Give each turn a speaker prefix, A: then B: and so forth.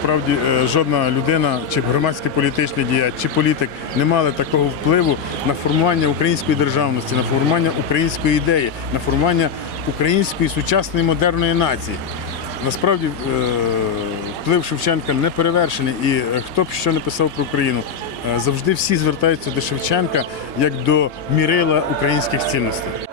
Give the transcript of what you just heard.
A: Насправді, е, жодна людина, чи громадський політичний діяч, чи політик не мали такого впливу на формування української державності, на формування української ідеї, на формування української сучасної модерної нації. Насправді е, вплив Шевченка не перевершений, і е, хто б що не писав про Україну, завжди всі звертаються до Шевченка як до мірила українських цінностей.